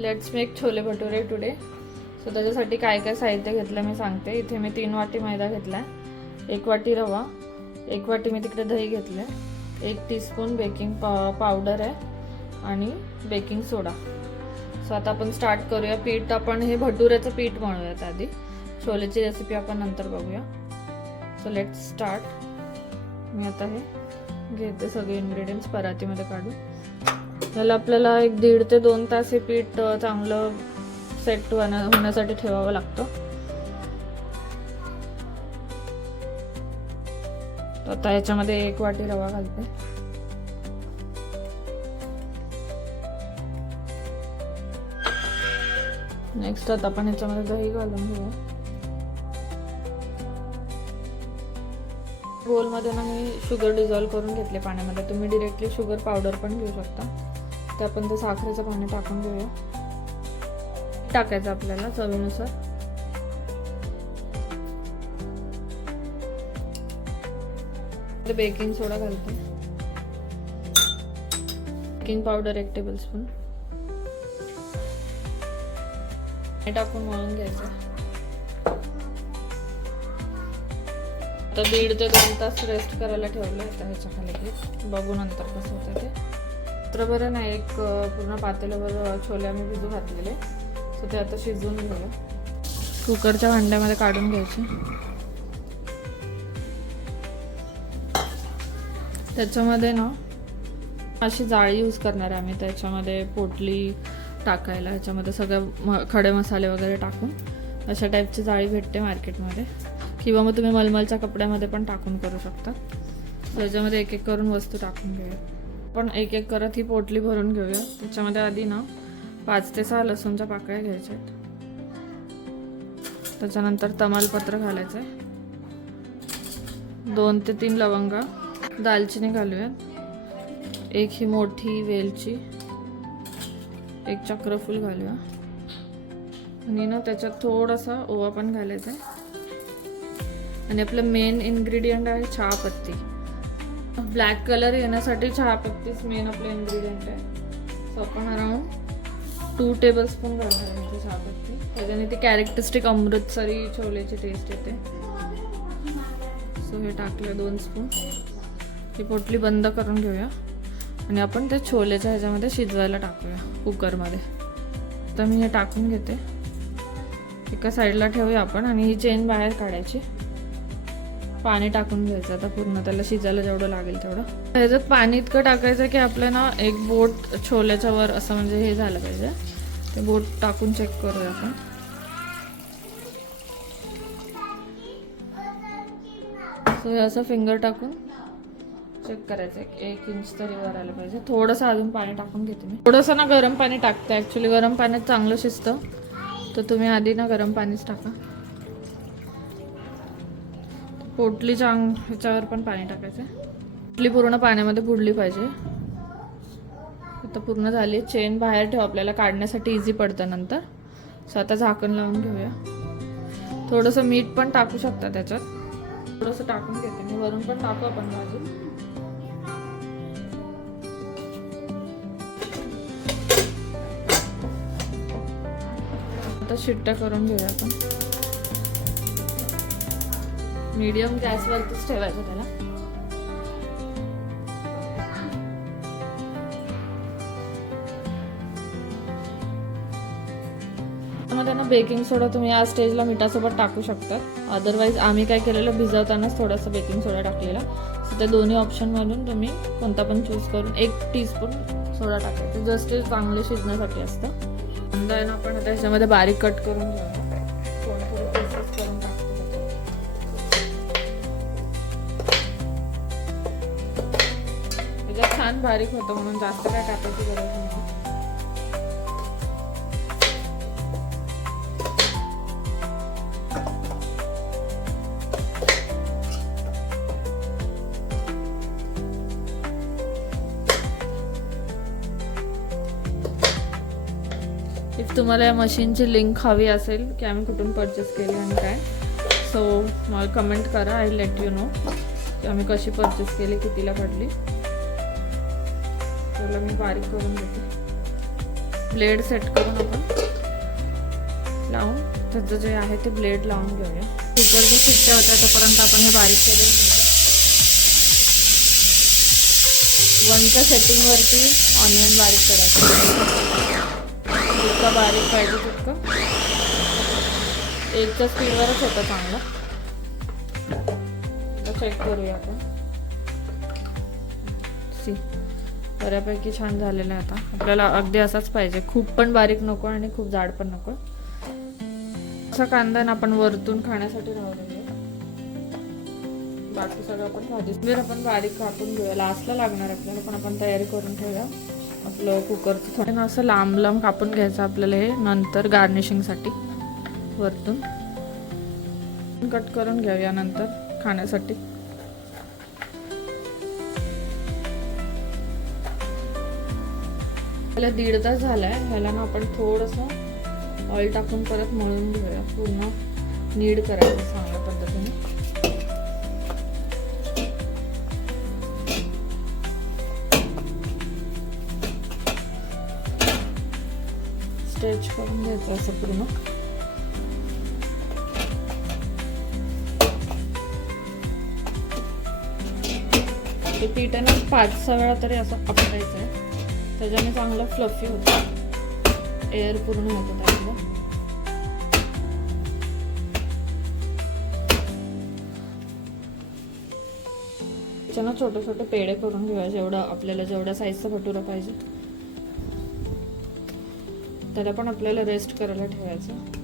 Let's make chole bhature today. So त्याच्यासाठी काय काय साहित्य घेतलं मी सांगते. इथे मी 3 वाटी मैदा घेतला आहे, 1 वाटी रवा, 1 वाटी मी तिकडे दही घेतलं आहे, 1 टीस्पून बेकिंग पावडर आहे आणि बेकिंग सोडा. सो आता आपण स्टार्ट करूया. पीठ आपण हे भटुऱ्याचं पीठ बनवूयात आधी. छोलेची रेसिपी आपण नंतर बघूया. So let's start. मी आता हे घेते सगळे इन्ग्रेडियंट्स परातीमध्ये काढून. त्याला आपल्याला 1.5 ते 2 तास हे पीठ चांगलं सेट होण्यासाठी ठेवावं लागतं. तर आता याच्यामध्ये 1 वाटी रवा घालते. नेक्स्ट आता आपण याच्यामध्ये दही घालून घेऊ. बोलमध्ये ना मी शुगर डिझॉल्व करून घेतले पाण्यामध्ये. तुम्ही डिरेक्टली शुगर पावडर पण घेऊ शकता. ते आपण ते साखरेचं पाणी टाकून घेऊया. टाकायचं आपल्याला चवीनुसार. बेकिंग सोडा घालते, बेकिंग पावडर 1 टेबलस्पून हे टाकून मळून घ्यायचं. आता 1.5 ते 2 तास रेस्ट करायला ठेवलं. आता ह्याच्या खाली बघू नंतर कसं होतं ते. तर बरं नाही, एक पूर्ण पातेल्यावर छोले आम्ही भिजू घातलेले. सो ते आता शिजवून घेऊया. कुकरच्या भांड्यामध्ये काढून घ्यायचे. त्याच्यामध्ये ना अशी जाळी यूज करणार आहे आम्ही. त्याच्यामध्ये पोटली टाकायला, ह्याच्यामध्ये सगळं खडे मसाले वगैरे टाकून अशा टाईपची जाळी भेटते मार्केटमध्ये, किंवा मग तुम्ही मलमलच्या कपड्यामध्ये पण टाकून करू शकता. त्याच्यामध्ये एक एक करून वस्तू टाकून घेऊया. पण एक एक करत ही पोटली भरून घेऊया. त्याच्यामध्ये आधी ना 5 ते 6 लसूणच्या पाकळ्या घ्यायच्या आहेत. त्याच्यानंतर तमालपत्र घालायचं आहे, 2 ते 3 लवंगा, दालचिनी घालूयात, 1 ही मोठी वेलची, 1 चक्रफूल घालूया आणि ना त्याच्यात थोडासा ओवा पण घालायचा आहे. आणि आपलं मेन इन्ग्रेडियंट आहे चहापत्ती. ब्लॅक कलर येण्यासाठी चहापत्तीच मेन आपलं इन्ग्रेडियंट आहे. सो आपण अराउंड 2 टेबलस्पून घालणार आहे चहापत्ती. त्याच्याने ती कॅरेक्टरिस्टिक अमृतसरी छोलेची टेस्ट येते. सो हे टाकलं 2 स्पून. ही पोटली बंद करून घेऊया आणि आपण ते छोलेच्या ह्याच्यामध्ये शिजवायला टाकूया कुकरमध्ये. तर मी हे टाकून घेते, एका साईडला ठेवूया आपण. आणि ही चेन बाहेर काढायची. पाणी टाकून घ्यायचं आता पूर्ण, त्याला शिजायला जेवढं लागेल तेवढं. ह्याच्यात पाणी इतकं टाकायचं की आपल्या ना एक बोट छोल्याच्या वर असं म्हणजे हे झालं पाहिजे. ते बोट टाकून चेक करूया आपण. सो हे असं फिंगर टाकून चेक करायचं, 1 इंच तरी वर आलं पाहिजे. थोडंसं अजून पाणी टाकून घेते मी. थोडंसं ना गरम पाणी टाकते. ॲक्च्युली गरम पाण्यात चांगलं शिजतं, तर तुम्ही आधी ना गरम पाणीच टाका. पोटलीच्या ह्याच्यावर पण पाणी टाकायचं. पोटली पूर्ण पाण्यामध्ये बुडली पाहिजे. आता पूर्ण झाली. चेन बाहेर ठेव, आपल्याला काढण्यासाठी इझी पडतं नंतर. सो आता झाकण लावून घेऊया. थोडंसं मीठ पण टाकू शकता त्याच्यात. थोडंसं टाकून घेते मी, वरून पण टाकू आपण भाजी. आता शिट्ट्या करून घेऊया आपण. मीडियम गॅसवरतीच ठेवायचं त्याला. त्यामध्ये ना बेकिंग सोडा तुम्ही या स्टेजला मिठासोबत टाकू शकता. अदरवाईज आम्ही काय केलेलं, भिजवतानाच थोडासा बेकिंग सोडा टाकलेला. सो त्या दोन्ही ऑप्शनमधून तुम्ही कोणता पण चूज करून 1 टीस्पून सोडा टाकायचा. जस्ट चांगले शिजण्यासाठी असतं. नंतर आहे ना आपण आता ह्याच्यामध्ये बारीक कट करून घेऊया. छान बारीक होतं म्हणून जास्त काय टाकायची गरज नाही. इफ तुम्हाला या मशीनची लिंक हवी असेल की आम्ही कुठून परचेस केली आणि काय, सो मला कमेंट करा. आय लेट यू नो की आम्ही कशी परचेस केली, कितीला पडली. त्याला मी बारीक करून घेते. ब्लेड सेट करून आपण लावून त्याचं जे आहे ते ब्लेड लावून घेऊया. कुकरची शिट्ट्या होत्या तोपर्यंत आपण हे बारीक केलेलं घेऊया. 1च्या सेटिंगवरती ऑनियन बारीक करायचं. जितका बारीक पाहिजे तितकं. 1च्या स्पीडवरच होतं चांगलं. चेक करूया आपण. सी बऱ्यापैकी छान झालेलं आहे. आता आपल्याला अगदी असाच पाहिजे, खूप पण बारीक नको आणि खूप जाड पण नको. असा कांदा ना आपण वरतून खाण्यासाठी राहू. बाकी सगळं आपण भाजी आपण बारीक कापून घेऊया. लास्टला लागणार आपल्याला, पण आपण तयारी करून ठेवूया. आपलं कुकरचं थोडं असं लांब लांब कापून घ्यायचं आपल्याला हे नंतर गार्निशिंगसाठी. वरतून कट करून घेऊया नंतर खाण्यासाठी. ह्याला 1.5 तास झालाय. ह्याला ना आपण थोडंसं ऑइल टाकून परत मळून घेऊया. पूर्ण नीड करायचं चांगल्या पद्धतीने. स्ट्रेच करून घ्यायचं असं पूर्ण. ते पिठाने 5-6 वेळा तरी असं आपटायचं आहे. त्याच्याने चांगलं फ्लफी होतं. एअर पूर्ण होतं त्यातलं. त्याच्यानं छोटे छोटे पेढे करून घेऊया. जेवढ्या साईजचा भटुरा पाहिजे त्याला पण आपल्याला रेस्ट करायला ठेवायचं.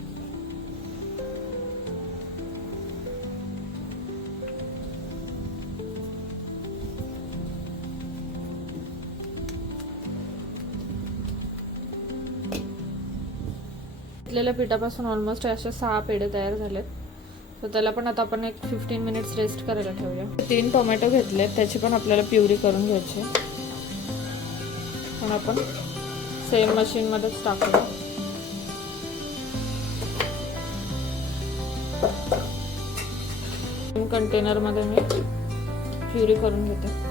घेतलेल्या पिठापासून ऑलमोस्ट असे 6 पेढे तयार झालेत. तर त्याला पण आता आपण एक 15 मिनिट्स रेस्ट करायला ठेवूया. 3 टोमॅटो घेतलेत, त्याची पण आपल्याला प्युरी करून घ्यायची. पण आपण सेम मशीन मध्येच टाकूया. कंटेनर मध्ये मी प्युरी करून घेते.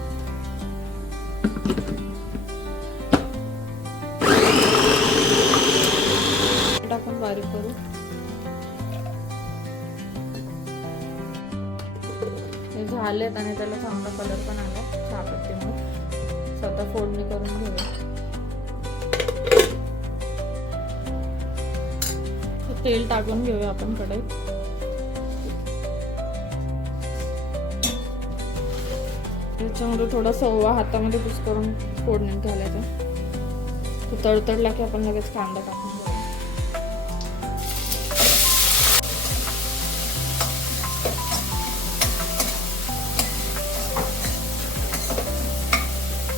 टाकून बारीक करू. हे झालेत आणि त्याला चांगला कलर पण आला चहापत्तीमुळे. स्वतः फोडणी करून घेऊया. तेल टाकून घेऊया आपण कढईत. त्याच्यामध्ये थोडंसं ओवा हातामध्ये पुस करून फोडणीत घालायचं. तो तडतडला की आपण लगेच कांदा टाकून घेऊया.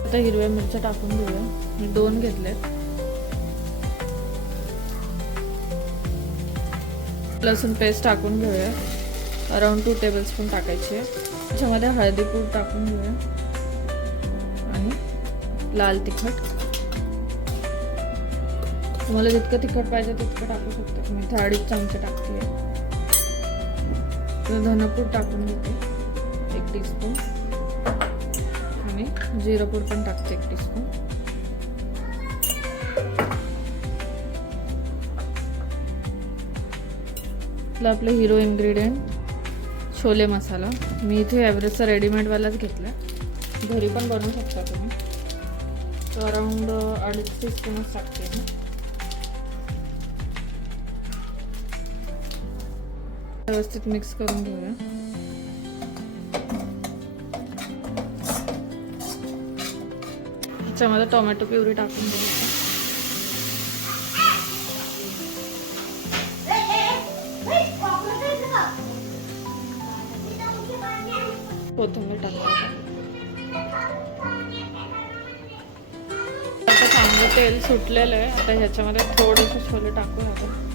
आता हिरव्या मिरच्या टाकून घेऊया. मी 2 घेतलेत. लसूण पेस्ट टाकून घेऊया. अराउंड 2 टेबलस्पून टाकायची आहे. त्याच्यामध्ये हळदी पूड टाकून घेऊया आणि लाल तिखट. तुम्हाला जितकं तिखट पाहिजे तितकं टाकू शकता तुम्ही. 2.5 चमचे टाकते. धनपूड टाकून घेते 1 टीस्पून आणि जिरं पूड पण टाकते 1 टीस्पून. आपलं हिरो इन्ग्रेडियंट छोले मसाला. मी इथे एव्हरेजचा रेडीमेडवालाच घेतला. घरी पण बनवू शकता तुम्ही. तो अराउंड 2.5 टीस्पूनच टाकते मी. व्यवस्थित मिक्स करून घेऊया. त्याच्यामध्ये टोमॅटो प्युरी टाकून घ्यायची. कोथिंबीर टाकायचं. आता चांगलं तेल सुटलेलं आहे. आता ह्याच्यामध्ये थोडेसे छोले टाकूया आपण.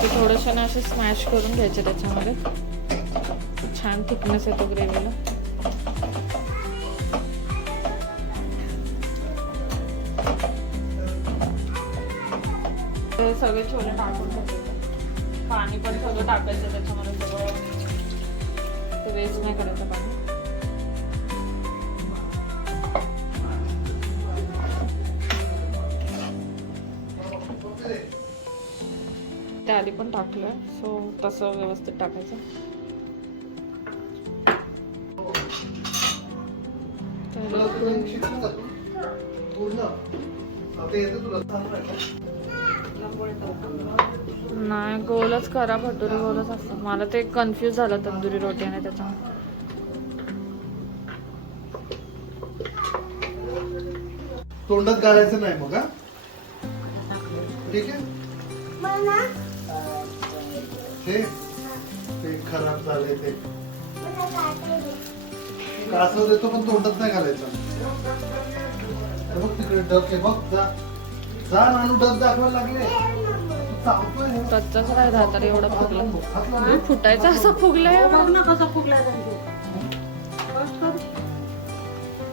ते थोडेसे ना असे स्मॅश करून घ्यायचे. त्याच्यामध्ये छान थिकनेस येतो ग्रेव्हीला. सगळे छोले टाकून घ्यायचे. पाणी पण सगळं टाकायचं त्याच्यामध्ये, सगळं ते वेस्ट नाही करायचं पाणी. त्या आधी पण टाकलं, सो तसं व्यवस्थित टाकायचं. नाही, गोलच करा, भटुरे गोलच असतात. मला ते कन्फ्यूज झालं तंदुरी रोटी आणि त्याच्या. तोंडात घालायचं नाही मग. ठीक आहे. ते खराब झाले ते कासव देतो पण तोंडात नाही घालायचं. बघ तिकडे डब आहे बघ. जा नानू, डब दाखवायला लागले. कच्चाच राहिला तर एवढा फुगला, फुटायचा असा फुगलाय.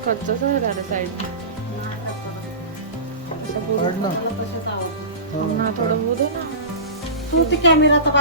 कच्चाच राहिला साईड थोडं होऊ दे ना. तू ती कॅमेरा तर